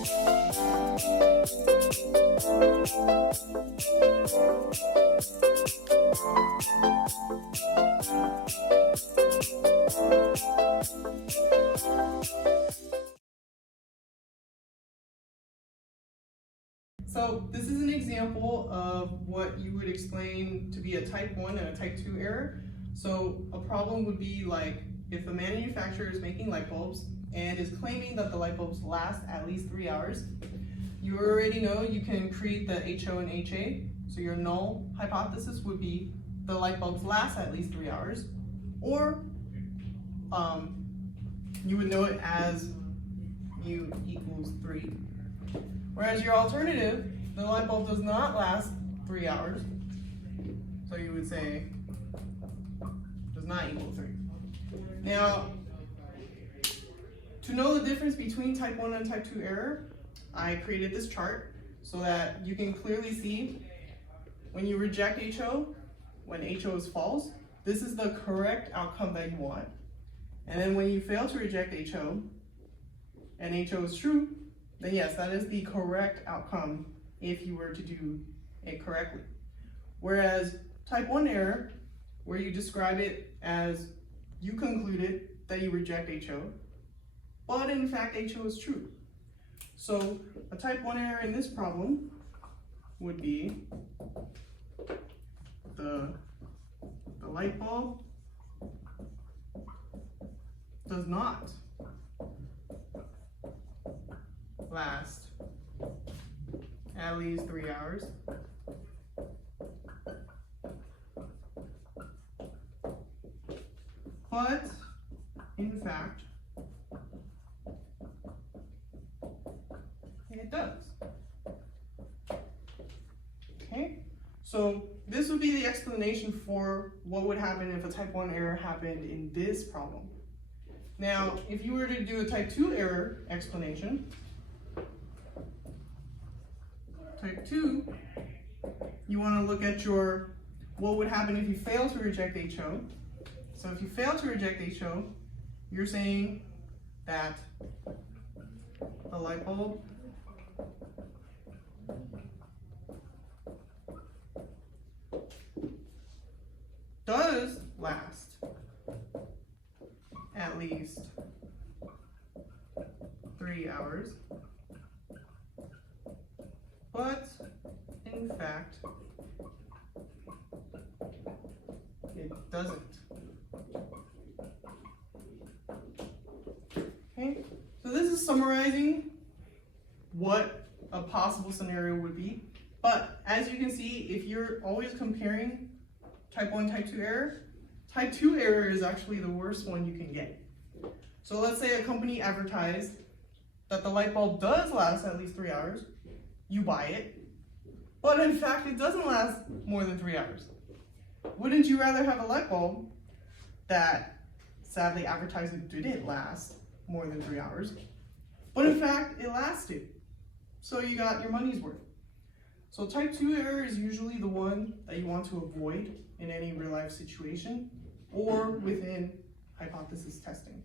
So this is an example of what you would explain to be a type 1 and a type 2 error. So a problem would be like if a manufacturer is making light bulbs and is claiming that the light bulbs last at least 3 hours, you already know you can create the HO and HA. So your null hypothesis would be the light bulbs last at least 3 hours, or you would know it as U equals 3. Whereas your alternative, the light bulb does not last 3 hours. So you would say does not equal 3. Now, to know the difference between type 1 and type 2 error, I created this chart so that you can clearly see when you reject HO, when HO is false, this is the correct outcome that you want. And then when you fail to reject HO and HO is true, then yes, that is the correct outcome if you were to do it correctly. Whereas type 1 error, where you describe it as you concluded that you reject HO, but in fact HO is true. So a type 1 error in this problem would be the light bulb does not last at least 3 hours, but in fact it does. Okay, so this would be the explanation for what would happen if a type 1 error happened in this problem. Now, if you were to do a type 2 error explanation, type 2, you want to look at what would happen if you fail to reject HO. So if you fail to reject HO, you're saying that the light bulb does last at least 3 hours, but in fact it doesn't. Okay, so this is summarizing what a possible scenario would be, but as you can see, if you're always comparing type 1, type 2 error, type 2 error is actually the worst one you can get. So let's say a company advertised that the light bulb does last at least 3 hours, you buy it, but in fact it doesn't last more than 3 hours. Wouldn't you rather have a light bulb that sadly advertised it didn't last more than 3 hours, but in fact it lasted? So you got your money's worth. So type 2 error is usually the one that you want to avoid in any real life situation or within hypothesis testing.